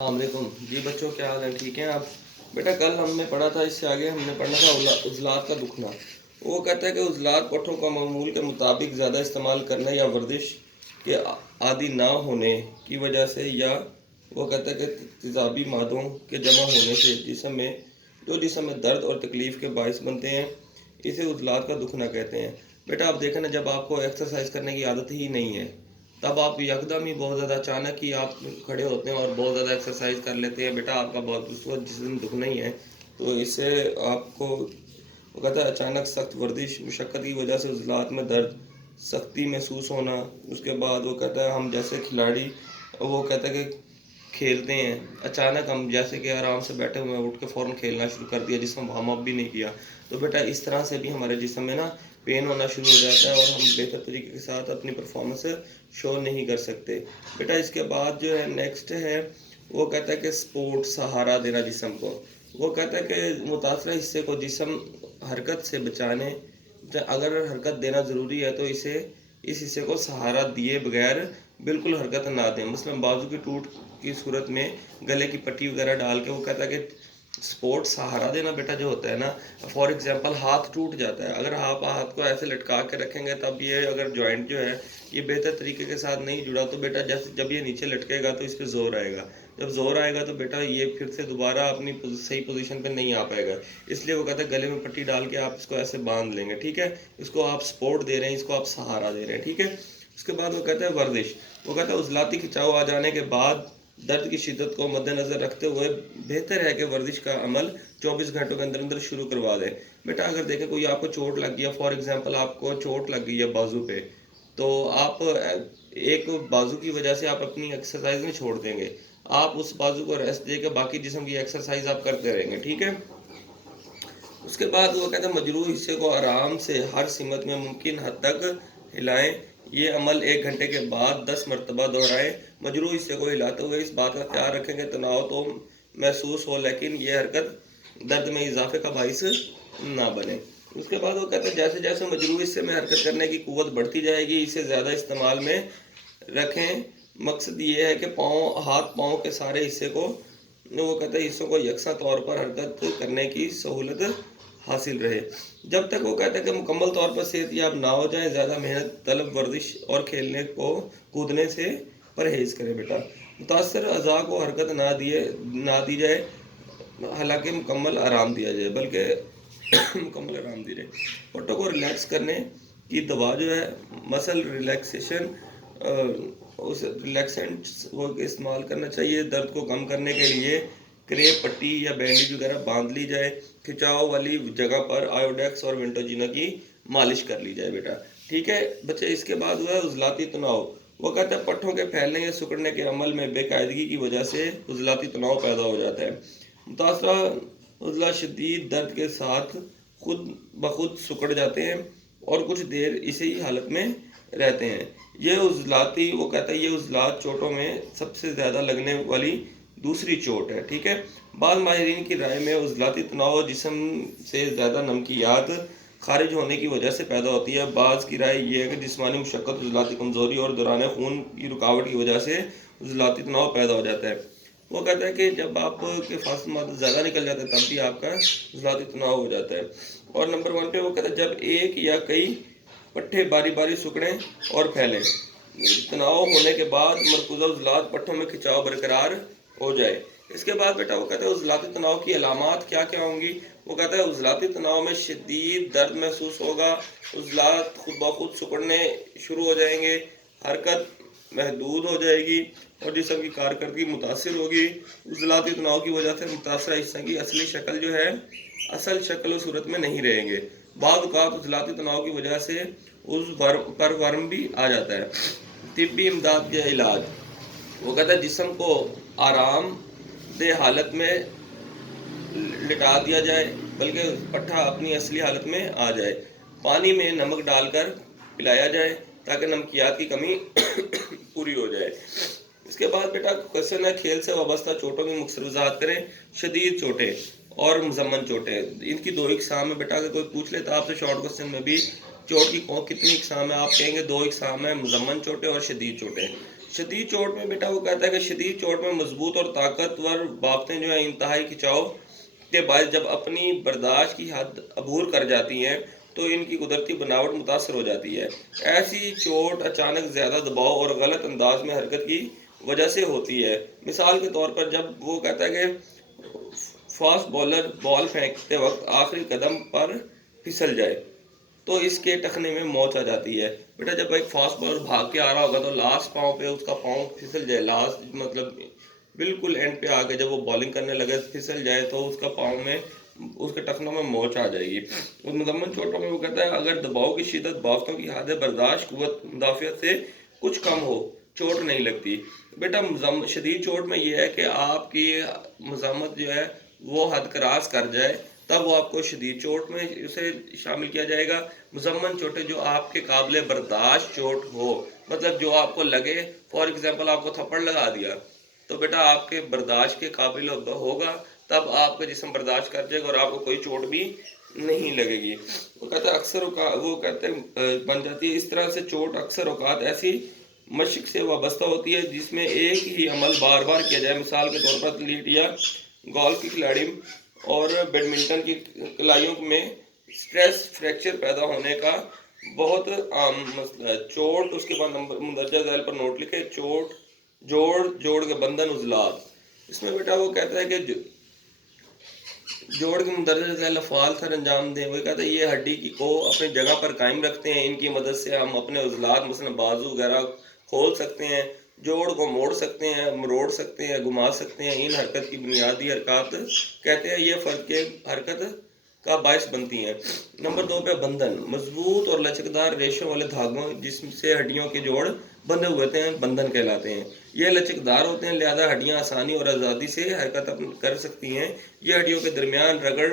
السلام علیکم جی بچوں، کیا حال ہے؟ ٹھیک ہیں آپ؟ بیٹا کل ہم نے پڑھا تھا، اس سے آگے ہم نے پڑھنا تھا عضلات کا دکھنا۔ وہ کہتا ہے کہ عضلات پٹھوں کا معمول کے مطابق زیادہ استعمال کرنے یا ورزش کے عادی نہ ہونے کی وجہ سے، یا وہ کہتا ہے کہ تیزابی مادوں کے جمع ہونے سے جسم میں درد اور تکلیف کے باعث بنتے ہیں، اسے عضلات کا دکھنا کہتے ہیں۔ بیٹا آپ دیکھیں نا، جب آپ کو ایکسرسائز کرنے کی عادت ہی نہیں ہے، تب آپ یکدم ہی بہت زیادہ اچانک ہی آپ کھڑے ہوتے ہیں اور بہت زیادہ ایکسرسائز کر لیتے ہیں، بیٹا آپ کا بہت اس وقت جسم دکھنا ہی ہے۔ تو اس سے آپ کو وہ کہتا ہے اچانک سخت ورزش مشقت کی وجہ سے عضلات میں درد، سختی محسوس ہونا۔ اس کے بعد وہ کہتا ہے ہم جیسے کھلاڑی وہ کہتا ہے کہ کھیلتے ہیں، اچانک ہم جیسے کہ آرام سے بیٹھے ہوئے ہیں، اٹھ کے فوراً کھیلنا شروع کر دیا، جسم وارم اپ بھی نہیں کیا، تو بیٹا اس طرح سے بھی ہمارے جسم میں نا پین ہونا شروع ہو جاتا ہے اور ہم بہتر طریقے کے ساتھ اپنی پرفارمنس شو نہیں کر سکتے۔ بیٹا اس کے بعد جو ہے نیکسٹ ہے، وہ کہتا ہے کہ سپورٹ سہارا دینا جسم کو۔ وہ کہتا ہے کہ متاثرہ حصے کو جسم حرکت سے بچانے، اگر حرکت دینا ضروری ہے تو اس حصے کو سہارا دیے بغیر بالکل حرکت نہ دیں، مثلا بازو کی ٹوٹ کی صورت میں گلے کی پٹی وغیرہ ڈال کے۔ وہ کہتا ہے کہ سپورٹ سہارا دینا بیٹا جو ہوتا ہے نا، فار ایگزامپل ہاتھ ٹوٹ جاتا ہے، اگر آپ ہاتھ کو ایسے لٹکا کے رکھیں گے تب یہ اگر جوائنٹ جو ہے یہ بہتر طریقے کے ساتھ نہیں جڑا، تو بیٹا جب یہ نیچے لٹکے گا تو اس پہ زور آئے گا، جب زور آئے گا تو بیٹا یہ پھر سے دوبارہ اپنی صحیح پوزیشن پہ نہیں آ پائے گا۔ اس لیے وہ کہتا ہے گلے میں پٹی ڈال کے آپ اس کو ایسے باندھ لیں گے، ٹھیک ہے؟ اس کو آپ سپورٹ دے رہے ہیں، اس کو آپ سہارا دے رہے ہیں، ٹھیک ہے؟ اس کے بعد وہ کہتا ہے ورزش۔ وہ کہتا ہے عضلاتی کھچاؤ آ جانے کے بعد درد کی شدت کو مد نظر رکھتے ہوئے بہتر ہے کہ ورزش کا عمل 24 گھنٹوں کے اندر اندر شروع کروا دیں۔ بیٹا اگر دیکھیں کوئی آپ کو چوٹ لگ گیا، فار ایگزامپل آپ کو چوٹ لگ گئی ہے بازو پہ، تو آپ ایک بازو کی وجہ سے آپ اپنی ایکسرسائز نہیں چھوڑ دیں گے، آپ اس بازو کو ریسٹ دے کے باقی جسم کی ایکسرسائز آپ کرتے رہیں گے، ٹھیک ہے؟ اس کے بعد وہ کہتے ہیں مجروح حصے کو آرام سے ہر سمت میں ممکن حد تک ہلائیں، یہ عمل 1 گھنٹے کے بعد 10 مرتبہ دہرائیں۔ مجروح حصے کو ہلاتے ہوئے اس بات کا خیال رکھیں کہ تناؤ تو محسوس ہو لیکن یہ حرکت درد میں اضافے کا باعث نہ بنے۔ اس کے بعد وہ کہتے ہیں جیسے جیسے مجروح حصے میں حرکت کرنے کی قوت بڑھتی جائے گی، اسے زیادہ استعمال میں رکھیں۔ مقصد یہ ہے کہ ہاتھ پاؤں کے سارے حصے کو وہ کہتے ہیں حصوں کو یکساں طور پر حرکت کرنے کی سہولت حاصل رہے، جب تک وہ کہتے ہیں کہ مکمل طور پر صحت یاب نہ ہو جائے۔ زیادہ محنت طلب ورزش اور کھیلنے کو کودنے سے پرہیز کرے بیٹا۔ متاثر اعضاء کو حرکت نہ دی جائے، حالانکہ مکمل آرام دیا جائے، بلکہ مکمل آرام دی جائے۔ پٹھوں کو ریلیکس کرنے کی دوا جو ہے مسل ریلیکسیشن، اس ریلیکسنٹس وہ استعمال کرنا چاہیے۔ درد کو کم کرنے کے لیے کریپ پٹی یا بینڈیج وغیرہ باندھ لی جائے، کھچاؤ والی جگہ پر آیوڈیکس اور وینٹوجینا کی مالش کر لی جائے بیٹا، ٹھیک ہے بچے؟ اس کے بعد ہوا ہے عضلاتی تناؤ۔ وہ کہتا ہے پٹھوں کے پھیلنے یا سکڑنے کے عمل میں بے قاعدگی کی وجہ سے عضلاتی تناؤ پیدا ہو جاتا ہے۔ متاثرہ عضلات شدید درد کے ساتھ خود بخود سکڑ جاتے ہیں اور کچھ دیر اسی حالت میں رہتے ہیں۔ وہ کہتا ہے یہ عضلات چوٹوں میں سب سے زیادہ لگنے والی دوسری چوٹ ہے، ٹھیک ہے؟ بعض ماہرین کی رائے میں عضلاتی تناؤ جسم سے زیادہ نمکیات خارج ہونے کی وجہ سے پیدا ہوتی ہے۔ بعض کی رائے یہ ہے کہ جسمانی مشقت، عضلاتی کمزوری اور دوران خون کی رکاوٹ کی وجہ سے عضلاتی تناؤ پیدا ہو جاتا ہے۔ وہ کہتا ہے کہ جب آپ کے فاصل مادہ زیادہ نکل جاتا ہے تب بھی آپ کا عضلاتی تناؤ ہو جاتا ہے۔ اور نمبر 1 پہ وہ کہتا ہے جب ایک یا کئی پٹھے باری باری سکڑیں اور پھیلیں، تناؤ ہونے کے بعد مرکوزہ عضلات پٹھوں میں کھچاؤ برقرار ہو جائے۔ اس کے بعد بیٹا وہ کہتا ہے عضلاتی تناؤ کی علامات کیا کیا ہوں گی؟ وہ کہتا ہے عضلاتی تناؤ میں شدید درد محسوس ہوگا، عضلات خود بخود سکڑنے شروع ہو جائیں گے، حرکت محدود ہو جائے گی اور جسم کی کارکردگی متاثر ہوگی۔ عضلاتی تناؤ کی وجہ سے متاثرہ حصہ کی اصلی شکل جو ہے اصل شکل و صورت میں نہیں رہیں گے۔ بعض اوقات عضلاتی تناؤ کی وجہ سے عضو پر ورم بھی آ جاتا ہے۔ طبی امداد یا علاج۔ وہ کہتا ہے جسم کو آرام دہ حالت میں لٹا دیا جائے بلکہ پٹھا اپنی اصلی حالت میں آ جائے، پانی میں نمک ڈال کر پلایا جائے تاکہ نمکیات کی کمی پوری ہو جائے۔ اس کے بعد بیٹا کوشچن ہے کھیل سے وابستہ چوٹوں کی مختصر وضاحت کریں۔ شدید چوٹیں اور مزمن چوٹیں، ان کی 2 اقسام ہیں بیٹا، اگر کوئی پوچھ لیتا آپ سے شارٹ کوشچن میں بھی چوٹ کی کتنی اقسام ہیں، آپ کہیں گے 2 اقسام ہیں، مزمن چوٹیں اور شدید چوٹیں۔ شدید چوٹ میں بیٹا وہ کہتا ہے کہ شدید چوٹ میں مضبوط اور طاقتور بابتیں جو ہیں انتہائی کھچاؤ کے باعث جب اپنی برداشت کی حد عبور کر جاتی ہیں تو ان کی قدرتی بناوٹ متاثر ہو جاتی ہے۔ ایسی چوٹ اچانک زیادہ دباؤ اور غلط انداز میں حرکت کی وجہ سے ہوتی ہے۔ مثال کے طور پر جب وہ کہتا ہے کہ فاسٹ بولر بال پھینکتے وقت آخری قدم پر پھسل جائے تو اس کے ٹخنے میں موچ آ جاتی ہے۔ بیٹا جب ایک فاسٹ بالر بھاگ کے آ رہا ہوگا تو لاسٹ پاؤں پہ اس کا پاؤں پھسل جائے، لاسٹ مطلب بالکل اینڈ پہ آ کے جب وہ بالنگ کرنے لگے پھسل جائے تو اس کا پاؤں میں اس کے ٹخنوں میں موچ آ جائے گی۔ اس مذمن چوٹوں میں وہ کہتا ہے اگر دباؤ کی شدت بافتوں کی حد برداشت قوت مدافعت سے کچھ کم ہو چوٹ نہیں لگتی۔ بیٹا شدید چوٹ میں یہ ہے کہ آپ کی مزاحمت جو ہے وہ حد کراس کر جائے تب وہ آپ کو شدید چوٹ میں اسے شامل کیا جائے گا۔ مزمن چوٹیں جو آپ کے قابل برداشت چوٹ ہو، مطلب جو آپ کو لگے، فار ایگزامپل آپ کو تھپڑ لگا دیا تو بیٹا آپ کے برداشت کے قابل ہوگا تب آپ کا جسم برداشت کر جائے گا اور آپ کو کوئی چوٹ بھی نہیں لگے گی۔ وہ کہتے ہیں اکثر وہ کہتے ہیں بن جاتی ہے اس طرح سے چوٹ اکثر اوقات ایسی مشق سے وابستہ ہوتی ہے جس میں ایک ہی عمل بار بار کیا جائے۔ مثال کے طور پر ایتھلیٹ یا گولف کی کھلاڑی اور بیڈمنٹن کی کھلاڑیوں میں سٹریس فریکچر پیدا ہونے کا بہت عام مسئلہ ہے۔ چوٹ اس کے بعد مندرجہ ذیل پر نوٹ لکھے، چوٹ جوڑ کے بندھن عضلات۔ اس میں بیٹا وہ کہتا ہے کہ جوڑ کے مندرجہ ذیل افعال سر انجام دیں۔ وہ کہتا ہے یہ ہڈی کو اپنی جگہ پر قائم رکھتے ہیں، ان کی مدد سے ہم اپنے عضلات مثلا بازو وغیرہ کھول سکتے ہیں، جوڑ کو موڑ سکتے ہیں، مروڑ سکتے ہیں، گھما سکتے ہیں۔ ان حرکت کی بنیادی حرکات کہتے ہیں یہ فرد کے حرکت کا باعث بنتی ہیں۔ نمبر 2 پہ بندھن، مضبوط اور لچکدار ریشوں والے دھاگوں جسم سے ہڈیوں کے جوڑ بندھے ہوئے ہوتے ہیں بندھن کہلاتے ہیں۔ یہ لچکدار ہوتے ہیں لہذا ہڈیاں آسانی اور آزادی سے حرکت کر سکتی ہیں۔ یہ ہڈیوں کے درمیان رگڑ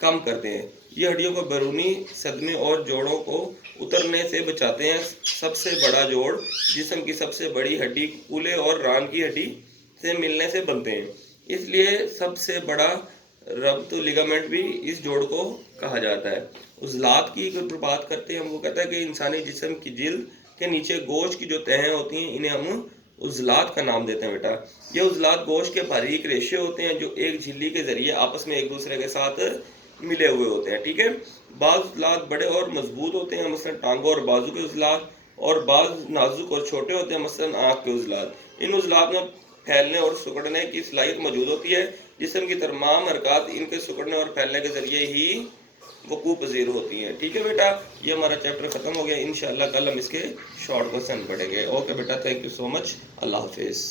کم کرتے ہیں، یہ ہڈیوں کو بیرونی صدمے اور جوڑوں کو اترنے سے بچاتے ہیں۔ سب سے بڑا جوڑ جسم کی سب سے بڑی ہڈی کولے اور ران کی ہڈی سے ملنے سے بنتے ہیں، اس لیے سب سے بڑا ربط لیگامنٹ بھی اس جوڑ کو کہا جاتا ہے۔ عضلات کی بات کرتے ہیں ہم، وہ کہتا ہے کہ انسانی جسم کی جلد کے نیچے گوشت کی جو تہیں ہوتی ہیں انہیں ہم عضلات کا نام دیتے ہیں بیٹا۔ یہ عضلات گوشت کے باریک ریشے ہوتے ہیں جو ایک جھلی کے ذریعے آپس میں ایک دوسرے کے ساتھ ملے ہوئے ہوتے ہیں، ٹھیک ہے۔ بعض عضلات بڑے اور مضبوط ہوتے ہیں مثلا ٹانگوں اور بازو کے عضلات، اور بعض نازک اور چھوٹے ہوتے ہیں مثلا آنکھ کے عضلات۔ ان عضلات میں پھیلنے اور سکڑنے کی صلاحیت موجود ہوتی ہے، جسم کی تمام حرکات ان کے سکڑنے اور پھیلنے کے ذریعے ہی وقوع پذیر ہوتی ہیں، ٹھیک ہے بیٹا۔ یہ ہمارا چیپٹر ختم ہو گیا، انشاءاللہ کل ہم اس کے شارٹ کوسچن پڑھیں گے۔ اوکے بیٹا، تھینک یو سو مچ، اللہ حافظ۔